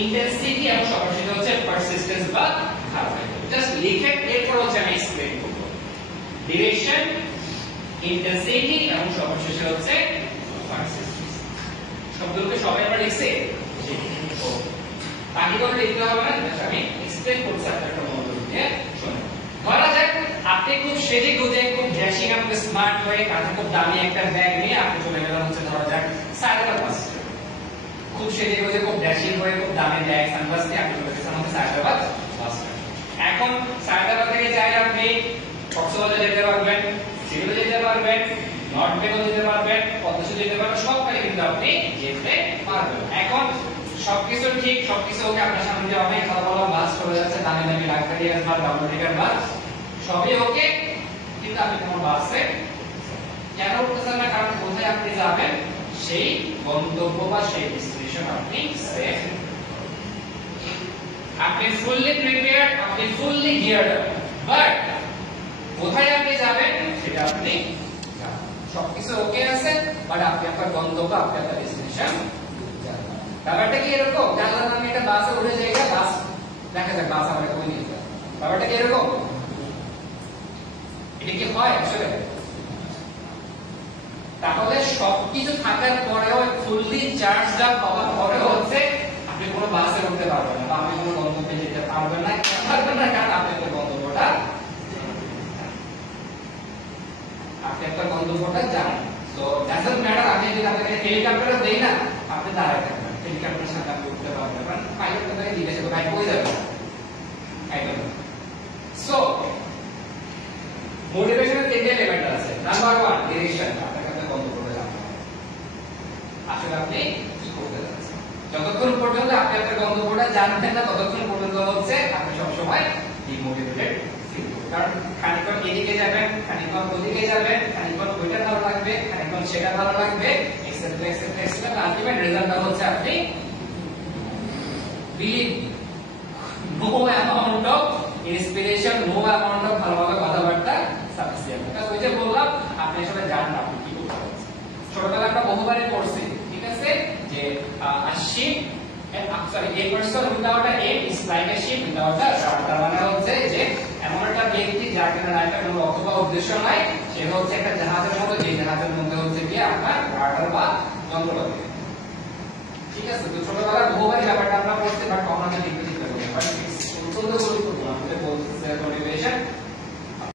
Intensity এবং সর্বশেষ হচ্ছে পারসিস্টেন্স বা ধারাবাহিকতা। জাস্ট লিখে এরপর হচ্ছে আমি এক্সপ্লেইন করব। ডিউরেশন, ইন্টেন্সিটি এবং সর্বশেষ হচ্ছে পারসিস্টেন্স। শব্দগুলো সবাই আমরা লিখছি? জি। তো বাকি করে লিখতে হবে না, জাস্ট আমি এক্সপ্লেইন করছি, আপনারা একটু মনোযোগ দিয়ে শুনুন। ধরা যাক আপনি খুব সেজে গুজে খুব ড্যাশিং আপনি স্মার্ট হয়ে কাঁধে খুব দামি একটা ব্যাগ নিয়ে আপনি চলে গেলেন হচ্ছে ধরা যাক সায়দাবাদ বাস স্ট্যান্ড। খুব সেজে গুজে খুব ড্যাশিং হয়ে খুব দামি ব্যাগ সানগ্লাস নিয়ে আপনি চলে গেছেন হচ্ছে সায়দাবাদ বাস স্ট্যান্ড। এখন সায়দাবাদ থেকে চাইলে আপনি কক্সবাজার যেতে পারবেন, সিলেটে যেতে পারবেন, নর্থ বেঙ্গল যেতে পারবেন, পদ্মা যেতে পারবেন, সবখানে কিন্তু আপনি যেতে পারবেন। এখন সবকিছু ঠিক, সবকিছু ওকে, আপনার সামনে যে অনেক ভালো ভালো বাস চলে যাচ্ছে, দামি দামি লাক্সারিয়াস বাস, ডাবল ডেকার বাস, সবই ওকে, কিন্তু আপনি কোন বাসে কেন উঠতেছেন না? কারণ কোথায় আপনি যাবেন সেই গন্তব্য বা সেই ডেস্টিনেশন আপনি সেট, আপনি ফুললি প্রিপেয়ার্ড, আপনি ফুললি গিয়ার্ড আপ, বাট কোথায় আপনি যাবেন সেটা আপনি সবকিছু ওকে আছে, বাট আপনি আপনার গন্তব্য, আপনি আপনার ডেস্টিনেশন। ব্যাপারটা কি এরকম? জানলাম আমি একটা বাসে উঠে যাই, বাস দেখা যাক বাস আমাকে কই নিয়ে যায়। ব্যাপারটা কি এরকম? এটা কি হয় আসলে? তাহলে সবকিছু থাকার পরেও ফুললি চার্জড আপ হওয়ার পরেও হচ্ছে আপনি কোনো বাসে উঠতে পারবেন না, বা আপনি কোনো গন্তব্যে যেতে পারবেন না, কারণ আপনি আপনার গন্তব্যটা, আপনি আপনার গন্তব্যটা জানেন। তো ডাজন্ট ম্যাটার আমি যদি আপনাকে হেলিকপ্টারে দেই না, আপনি দাঁড়ায় থাকবেন, হেলিকপ্টারের সাথে আপনি উঠতে পারবেন, কারণ পাইলট আপনাকে জিজ্ঞাসা করবে ভাই কই যাবেন, আই ডোন্ট নো। সো মোটিভেশনের তিনটে এলিমেন্ট আছে। নাম্বার 1 ডিরেকশন, আপনার কাছে গন্তব্যটা জানতে হবে আসলে আপনি কি করতে যাচ্ছেন। যতক্ষণ পর্যন্ত আপনি আপনার গন্তব্যটা জানবেন না, ততক্ষণ পর্যন্ত হচ্ছে আপনি সবসময় ডিমোটিভেটেড ফিল করবেন, কারণ খানিকক্ষণ এদিকে যাবেন, খানিকক্ষণ ওদিকে যাবেন, খানিকক্ষণ ওইটা ভালো লাগবে, খানিকক্ষণ সেটা ভালো লাগবে, এক্সেট্রা এক্সেট্রা এক্সেট্রা। আলটিমেট রেজাল্টটা হচ্ছে আপনি believe no amount of inspiration, no amount of ভালো ভালো কথাবার্তা সাফিসিয়েন্ট। কারণ ওই যে বললাম আপনি আসলে জানেন না আপনি কি করতে যাচ্ছেন। ছোটবেলায় আমরা বহুবারই পড়ছি, ঠিক আছে, যে a sheep, sorry, a person without a aim is like a sheep without a rudder। তার মানে হচ্ছে যে এমন একটা ব্যক্তি যার কোনো একটা কোনো লক্ষ্য বা উদ্দেশ্য নাই, সে হচ্ছে একটা জাহাজের মতো, যে জাহাজের মধ্যে হচ্ছে গিয়ে আপনার রাডার বা যন্ত্রপাতি, ঠিক আছে। তো ছোটবেলায় বহুবারই ব্যাপারটা আমরা পড়ছি, বাট কখনো আমরা ঠিক করতে পারি না। বাট অত্যন্ত গুরুত্বপূর্ণ, আমাদের বলতেছে মোটিভেশন